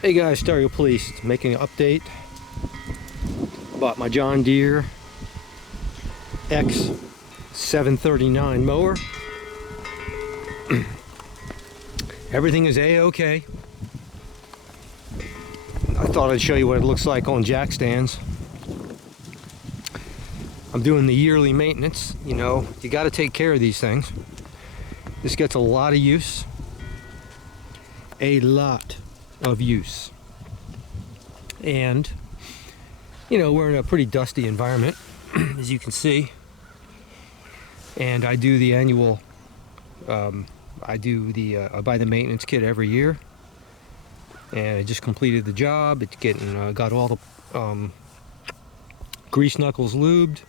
Hey guys, Stereo Police making an update about my John Deere X739 mower. Everything is A-OK. I thought I'd show you what it looks like on jack stands. I'm doing the yearly maintenance. You know, you got to take care of these things. This gets a lot of use. A lot of use. And, you know, we're in a pretty dusty environment, as you can see. And I do the annual, I buy the maintenance kit every year. And I just completed the job. It's getting, got all the grease knuckles lubed,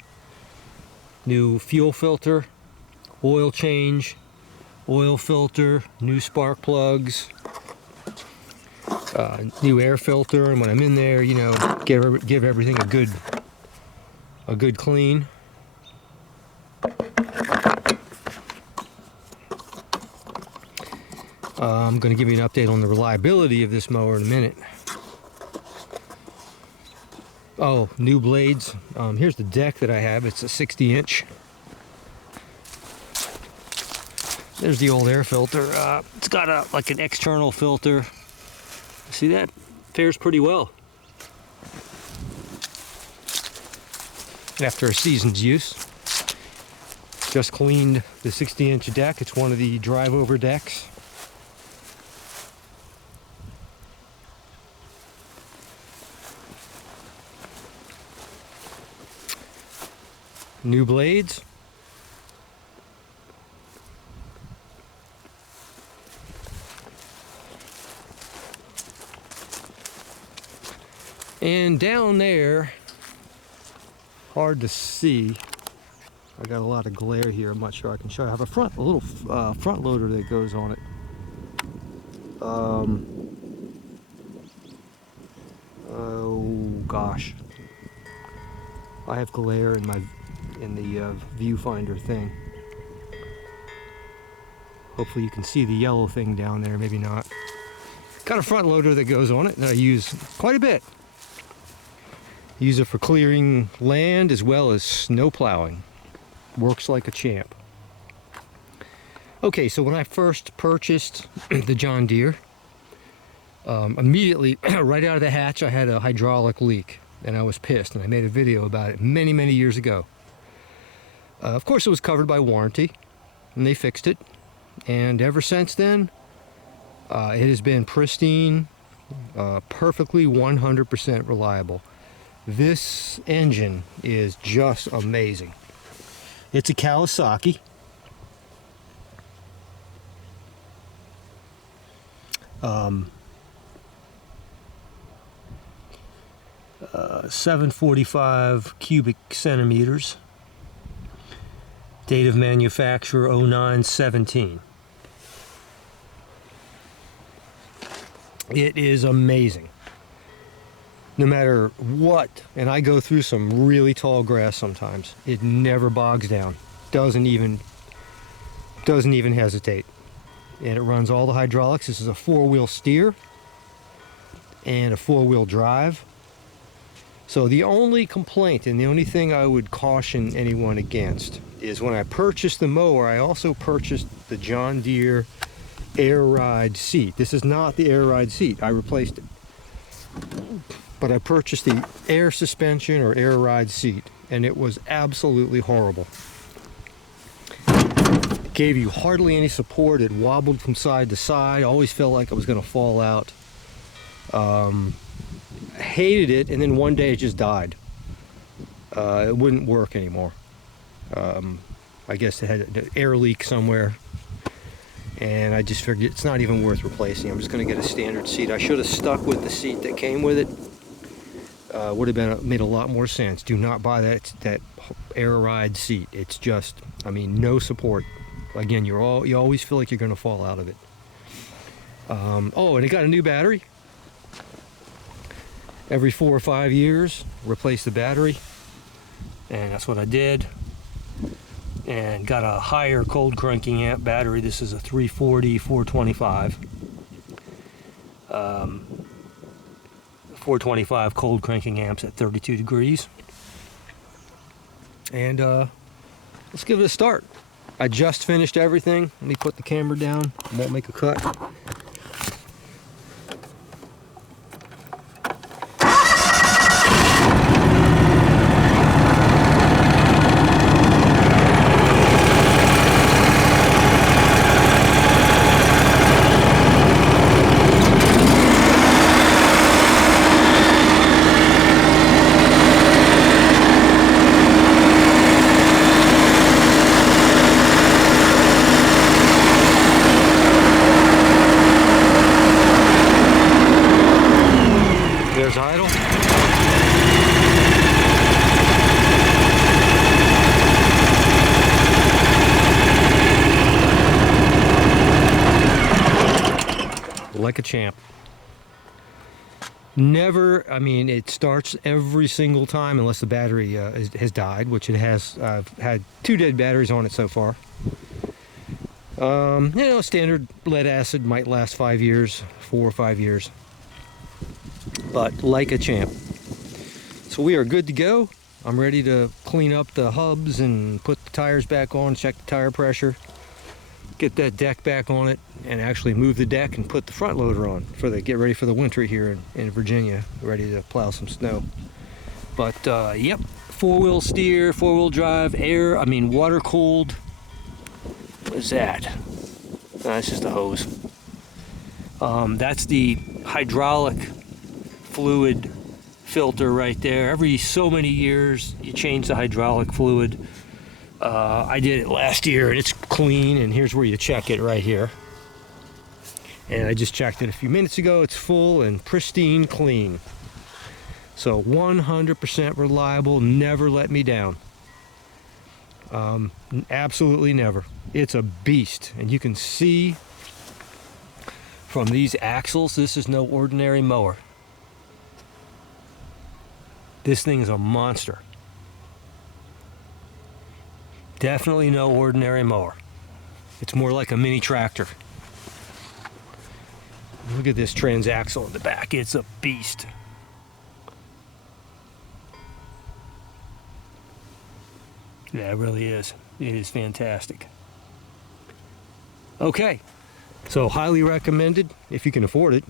new fuel filter, oil change, oil filter, new spark plugs, new air filter, and when I'm in there, you know, give everything a good clean. I'm going to give you an update on the reliability of this mower in a minute. Oh, new blades. Here's the deck that I have. It's a 60-inch. There's the old air filter. It's got like an external filter. See that? Fares pretty well after a season's use. Just cleaned the 60-inch deck. It's one of the drive-over decks. New blades. And down there, hard to see. I got a lot of glare here. I'm not sure I can show you. I have a little front loader that goes on it. Oh gosh, I have glare in the viewfinder thing. Hopefully you can see the yellow thing down there. Maybe not. Got a front loader that goes on it, and I use quite a bit. Use it for clearing land as well as snow plowing. Works like a champ. Okay, so when I first purchased the John Deere, immediately right out of the hatch I had a hydraulic leak, and I was pissed, and I made a video about it many years ago. Of course it was covered by warranty, and they fixed it, and ever since then it has been pristine, perfectly 100% reliable. This engine is just amazing. It's a Kawasaki. 745 cubic centimeters. Date of manufacture 09/17. It is amazing. No matter what, and I go through some really tall grass sometimes, it never bogs down. Doesn't even hesitate. And it runs all the hydraulics. This is a 4-wheel steer and a 4-wheel drive. So the only complaint and the only thing I would caution anyone against is when I purchased the mower, I also purchased the John Deere Air Ride seat. This is not the Air Ride seat. I replaced it. But I purchased the air suspension or air ride seat, and it was absolutely horrible. It gave you hardly any support. It wobbled from side to side. I always felt like I was going to fall out. I hated it, and then one day it just died. It wouldn't work anymore. I guess it had an air leak somewhere, and I just figured it's not even worth replacing. I'm just going to get a standard seat. I should have stuck with the seat that came with it. Would have made a lot more sense. Do not buy that air ride seat. It's just, I mean, no support. Again, you always feel like you're going to fall out of it. Oh, and it got a new battery. Every 4 or 5 years, replace the battery, and that's what I did. And got a higher cold cranking amp battery. This is a 340 425. 425 cold cranking amps at 32 degrees. And let's give it a start. I just finished everything. Let me put the camera down. I won't make a cut. There's idle. Like a champ. Never, I mean, it starts every single time unless the battery has died, which it has. I've had 2 dead batteries on it so far. You know, standard lead acid might last 5 years, 4 or 5 years. But like a champ. So we are good to go. I'm ready to clean up the hubs and put the tires back on, check the tire pressure, get that deck back on it, and actually move the deck and put the front loader on for the get ready for the winter here in Virginia, ready to plow some snow. But yep, 4-wheel steer, 4-wheel drive, water cooled. What is that? That's just a hose. That's the hydraulic fluid filter right there. Every so many years you change the hydraulic fluid. I did it last year and it's clean, and here's where you check it right here. And I just checked it a few minutes ago. It's full and pristine clean. So 100% reliable, never let me down. Absolutely never. It's a beast, and you can see from these axles, this is no ordinary mower. This thing is a monster. Definitely no ordinary mower. It's more like a mini tractor. Look at this transaxle in the back. It's a beast. Yeah, it really is. It is fantastic. Okay, so highly recommended if you can afford it.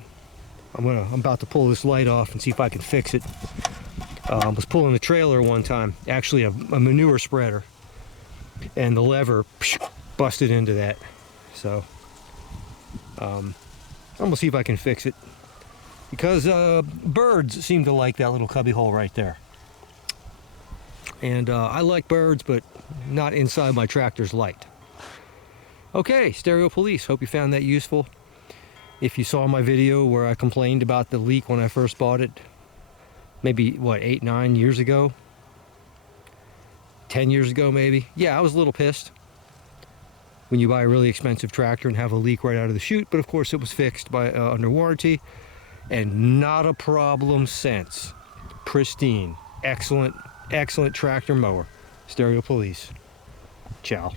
I'm about to pull this light off and see if I can fix it. I was pulling the trailer one time, actually a manure spreader, and the lever busted into that. So I'm gonna see if I can fix it, because birds seem to like that little cubby hole right there. And I like birds, but not inside my tractor's light. Okay, Stereo Police, hope you found that useful. If you saw my video where I complained about the leak when I first bought it, maybe, what, 8, 9 years ago? 10 years ago, maybe? Yeah, I was a little pissed when you buy a really expensive tractor and have a leak right out of the chute, but of course it was fixed by under warranty, and not a problem since. Pristine, excellent tractor mower. Stereo Police. Ciao.